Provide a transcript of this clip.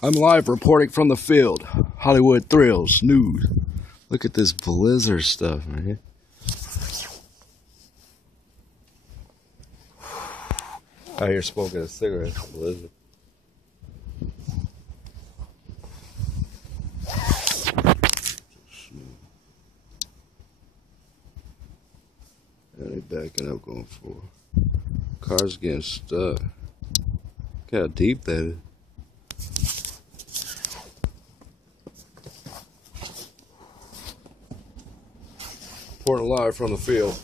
I'm live reporting from the field. Hollywood Thrills News. Look at this blizzard stuff, man. Out here smoking a cigarette. Blizzard. They backing up, going for. Car's getting stuck. Look how deep that is. Reporting live from the field.